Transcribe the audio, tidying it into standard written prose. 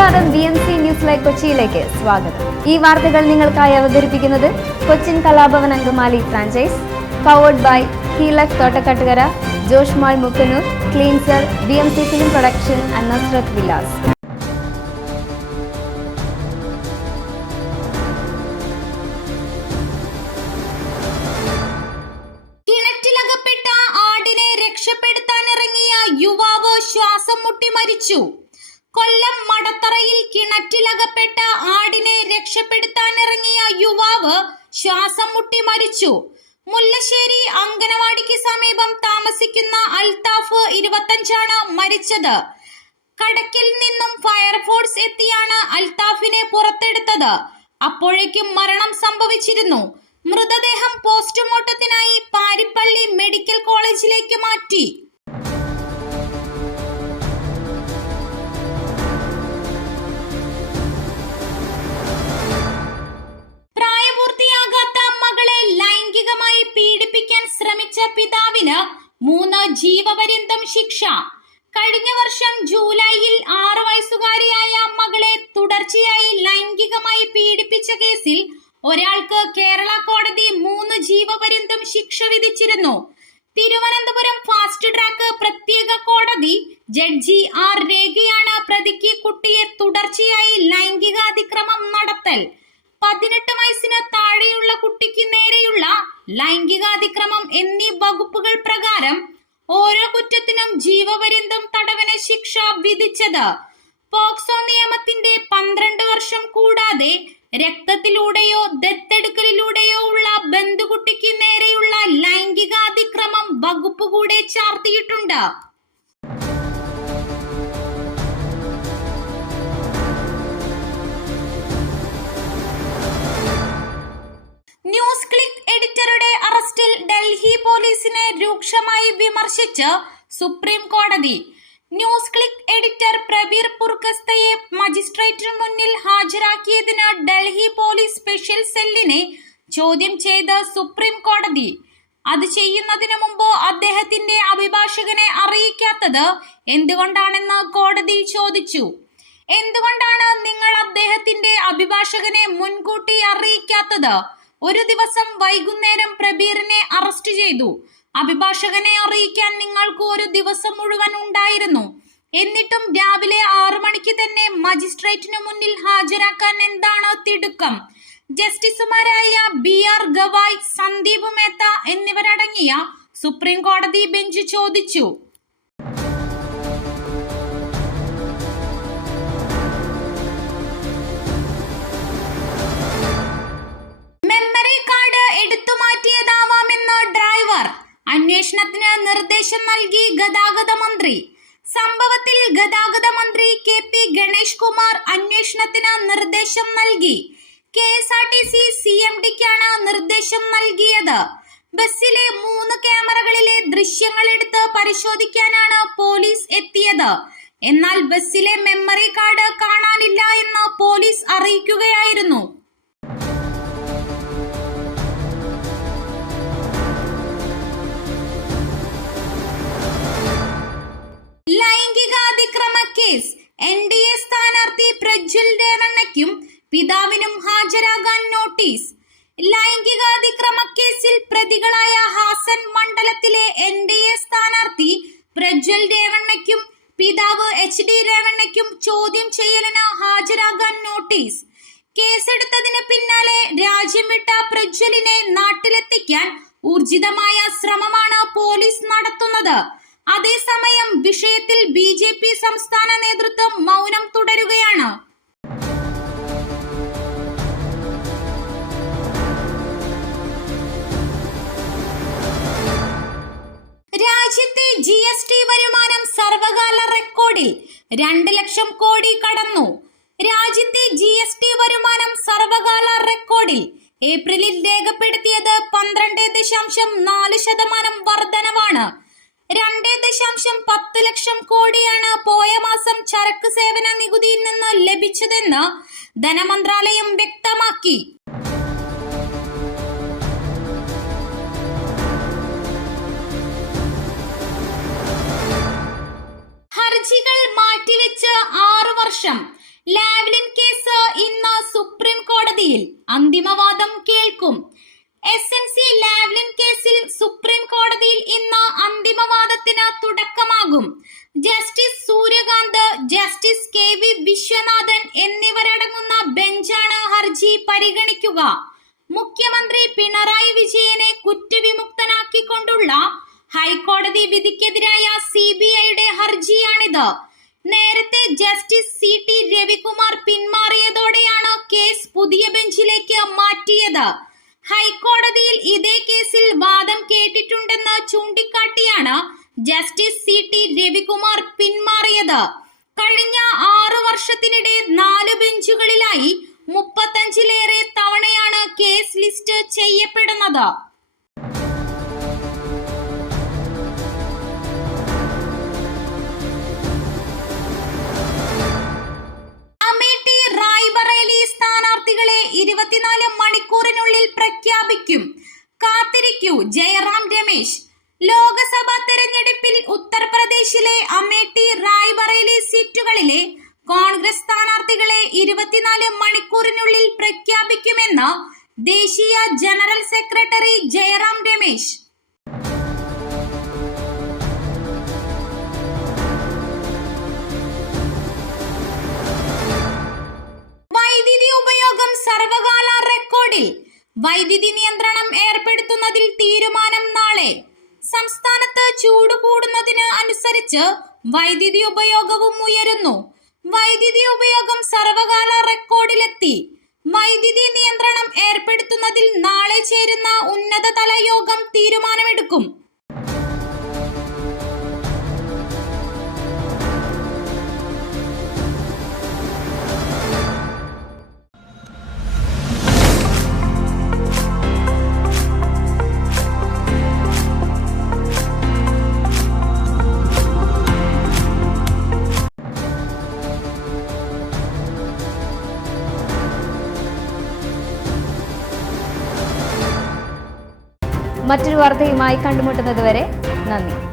നമസ്കാരം, BMC news live കൊച്ചിയിലേക്ക് സ്വാഗതം. ഈ വാർത്തകൾ നിങ്ങൾക്കായി അവതരിപ്പിക്കുന്നത് Cochin Kalabhavan Angamaly franchise, powered by ഹീലക് Thottakattukara, Josh mall Mookkannoor, cleanser, BMC film production and Nazrath Vilas. കിണറ്റിലകപ്പെട്ട ആടിനെ രക്ഷപ്പെടുത്താനിറങ്ങിയ യുവാവ് ശ്വാസം മുട്ടി മരിച്ചു. കൊല്ലം മടത്തറയിൽ കിണറ്റിലകപ്പെട്ട ആടിനെ രക്ഷപ്പെടുത്താനിറങ്ങിയ യുവാവ് ശ്വാസം മുട്ടി മരിച്ചു. മുല്ലശ്ശേരി അങ്കനവാടിക്ക് സമീപം താമസിക്കുന്ന അൽത്താഫ് 25 മരിച്ചത്. കടക്കിൽ നിന്നും ഫയർഫോഴ്സ് എത്തിയാണ് അൽത്താഫിനെ പുറത്തെടുത്തത്. അപ്പോഴേക്കും മരണം സംഭവിച്ചിരുന്നു. മൃതദേഹം പോസ്റ്റ്മോർട്ടത്തിനായി പാരിപ്പള്ളി മെഡിക്കൽ കോളേജിലേക്ക് മാറ്റി. പ്രായപൂർത്തിയാകാത്ത മകളെ ലൈംഗികമായി പീഡിപ്പിക്കാൻ ശ്രമിച്ച പിതാവിന് 3 ജീവപര്യന്തം ശിക്ഷ. കഴിഞ്ഞ വർഷം ജൂലൈയിൽ 6 വയസ്സുകാരിയായ മകളെ തുടർച്ചയായി ലൈംഗികമായി പീഡിപ്പിച്ച കേസിൽ ഒരാൾക്ക് കേരള കോടതി 3 ജീവപര്യന്തം ശിക്ഷ വിധിച്ചിരുന്നു. തിരുവനന്തപുരം ഫാസ്റ്റ് ട്രാക്ക് പ്രത്യേക കോടതി ജഡ്ജി R രേഖയാണ് പ്രതിക്ക് കുട്ടിയെ തുടർച്ചയായി ലൈംഗികാതിക്രമം നടത്തൽ, 18 വയസ്സിന് താഴെയുള്ള കുട്ടിക്ക് നേരെയുള്ള ലൈംഗികാതിക്രമം എന്നീ വകുപ്പുകൾ പ്രകാരം ഓരോ കുറ്റത്തിനും ജീവപര്യന്തം തടവിന് ശിക്ഷ വിധിച്ചത്. പോക്സോ നിയമത്തിന്റെ 12 വർഷം കൂടാതെ രക്തത്തിലൂടെയോ ദത്തെടുക്കലിലൂടെയോ ഉള്ള ബന്ധുകുട്ടിക്ക് നേരെയുള്ള ലൈംഗികാതിക്രമം വകുപ്പ് കൂടെ ചാർത്തിയിട്ടുണ്ട്. ന്യൂസ് ക്ലിക്ക് എഡിറ്ററുടെ അറസ്റ്റിൽ ഡൽഹി പോലീസിനെ രൂക്ഷമായി വിമർശിച്ച് സുപ്രീം കോടതി. ന്യൂസ് ക്ലിക്ക് എഡിറ്റർ പ്രബീർ പുർക്കസ്തയെ മജിസ്ട്രേറ്റിന് മുന്നിൽ ഹാജരാക്കിയതിന് ഡൽഹി പോലീസ് സ്പെഷ്യൽ സെല്ലിനെ ചോദ്യം ചെയ്ത് സുപ്രീം കോടതി. അത് ചെയ്യുന്നതിന് മുമ്പ് അദ്ദേഹത്തിന്റെ അഭിഭാഷകനെ അറിയിക്കാത്തത് എന്തുകൊണ്ടാണെന്ന് കോടതി ചോദിച്ചു. എന്തുകൊണ്ടാണ് നിങ്ങൾ അദ്ദേഹത്തിന്റെ അഭിഭാഷകനെ മുൻകൂട്ടി അറിയിക്കാത്തത്? ഒരു ദിവസം വൈകുന്നേരം പ്രബീറിനെ അറസ്റ്റ് ചെയ്തു. അഭിഭാഷകനെ അറിയിക്കാൻ നിങ്ങൾക്ക് ഒരു ദിവസം മുഴുവൻ ഉണ്ടായിരുന്നു. എന്നിട്ടും രാവിലെ 6 മണിക്ക് തന്നെ മജിസ്ട്രേറ്റിന് മുന്നിൽ ഹാജരാക്കാൻ എന്താണ് തിടുക്കം? ജസ്റ്റിസുമാരായ BR ഗവായ്, സന്ദീപ് മേത്ത എന്നിവരടങ്ങിയ സുപ്രീം കോടതി ബെഞ്ച് ചോദിച്ചു. മെമ്മറി കാർഡ് എടുത്തുമാറ്റിയതാവാമെന്ന് ഡ്രൈവർ. അന്വേഷണത്തിന് നിർദ്ദേശം നൽകി ഗതാഗത മന്ത്രി. സംഭവത്തിൽ ഗതാഗത മന്ത്രി KP ഗണേഷ് കുമാർ അന്വേഷണത്തിന് നിർദ്ദേശം നൽകി. KSRTC CMDക്കാണ് നിർദ്ദേശം നൽകിയത്. ബസ്സിലെ 3 ക്യാമറകളിലെ ദൃശ്യങ്ങൾ എടുത്ത് പരിശോധിക്കാനാണ് പോലീസ് എത്തിയത്. എന്നാൽ ബസ്സിലെ മെമ്മറി കാർഡ് കാണാനില്ല എന്ന് പോലീസ് അറിയിക്കുകയായിരുന്നു. ലൈംഗികാതിക്രമ കേസ്. NDA സ്ഥാനാർത്ഥി പ്രജ്വൽ രേവണ്ണയ്ക്കും പിതാവിനും ഹാജരാകാൻ നോട്ടീസ്. ലൈംഗികാതിക്രമ കേസിൽ പ്രതികളായ ഹാസൻ മണ്ഡലത്തിലെ NDA സ്ഥാനാർത്ഥി പ്രജ്വൽ രേവണ്ണയ്ക്കും പിതാവ് HD രേവണ്ണയ്ക്കും ചോദ്യം ചെയ്യലിന് ഹാജരാകാൻ നോട്ടീസ്. കേസെടുത്തതിന് പിന്നാലെ രാജ്യം വിട്ട പ്രജ്വലിനെ നാട്ടിലെത്തിക്കാൻ ഊർജിതമായ ശ്രമമാണ് പോലീസ് നടത്തുന്നത്. അതേസമയം വിഷയത്തിൽ BJP സംസ്ഥാന നേതൃത്വം മൗനം തുടരുകയാണ്. രാജ്യത്തെ GST വരുമാനം സർവകാല റെക്കോർഡിൽ 2 ലക്ഷം കോടി കടന്നു. രാജ്യത്തെ GST വരുമാനം സർവകാല റെക്കോർഡിൽ. ഏപ്രിലിൽ രേഖപ്പെടുത്തിയത് 12.4% വർധനവാണ്. 2.10 ലക്ഷം കോടിയാണ് പോയ മാസം ചരക്ക് സേവന നികുതിയിൽ നിന്ന് ലഭിച്ചതെന്ന് ധനമന്ത്രാലയം വ്യക്തമാക്കി. ഹർജികൾ മാറ്റിവെച്ച് 6 വർഷം. സുപ്രീം കോടതിയിൽ ഇന്ന് അന്തിമവാദത്തിന് തുടക്കമാകും. Justice Suryakant, justice KV Viswanathan എന്നിവരടങ്ങുന്ന ബെഞ്ചാണ് ഹർജി പരിഗണിക്കുക. മുഖ്യമന്ത്രി പിണറായി വിജയനെ കുറ്റവിമുക്തനാക്കിക്കൊണ്ടുള്ള ഹൈക്കോടതി വിധിക്കെതിരായ CBIയുടെ ഹർജിയാണിത്. നേരത്തെ ജസ്റ്റിസ് CT രവികുമാർ പിന്മാറിയതോടെയാണ് കേസ് പുതിയ ബെഞ്ചിലേക്ക് മാറ്റിയത്. ഹൈക്കോടതിയിൽ ഇതേ കേസിൽ വാദം കേട്ടിട്ടുണ്ടെന്ന് ചൂണ്ടിക്കാട്ടിയാണ് ജസ്റ്റിസ് CT രവികുമാർ പിന്മാറിയത്. കഴിഞ്ഞ 6 വർഷത്തിനിടെ 4 ബെഞ്ചുകളിലായി 35-ലേറെ തവണയാണ് കേസ് ലിസ്റ്റ് ചെയ്യപ്പെടുന്നത്. അമേഠി റായ്ബറേലി സ്ഥാനാർത്ഥികളെ 24 മണിക്കൂറിനുള്ളിൽ പ്രഖ്യാപിക്കും. കാത്തിരിക്കൂ, ജയറാം രമേശ്. ലോക്സഭാ തെരഞ്ഞെടുപ്പിൽ ഉത്തർപ്രദേശിലെ അമേഠി റായ്ബറേലി സീറ്റുകളിലെ കോൺഗ്രസ് സ്ഥാനാർത്ഥികളെ 24 മണിക്കൂറിനുള്ളിൽ പ്രഖ്യാപിക്കുമെന്ന് ദേശീയ ജനറൽ സെക്രട്ടറി ജയറാം രമേശ്. വൈദ്യുതി ഉപയോഗം സർവകാല റെക്കോർഡിൽ. വൈദ്യുതി നിയന്ത്രണം ഏർപ്പെടുത്തുന്നതിൽ തീരുമാനം നാളെ. സംസ്ഥാനത്ത് ചൂട് കൂടുന്നതിന് അനുസരിച്ച് വൈദ്യുതി ഉപയോഗവും ഉയരുന്നു. വൈദ്യുതി ഉപയോഗം സർവകാല റെക്കോർഡിലെത്തി. വൈദ്യുതി നിയന്ത്രണം ഏർപ്പെടുത്തുന്നതിൽ നാളെ ചേരുന്ന ഉന്നതതല യോഗം തീരുമാനമെടുക്കും. മറ്റൊരു വാർത്തയുമായി കണ്ടുമുട്ടുന്നതുവരെ നന്ദി.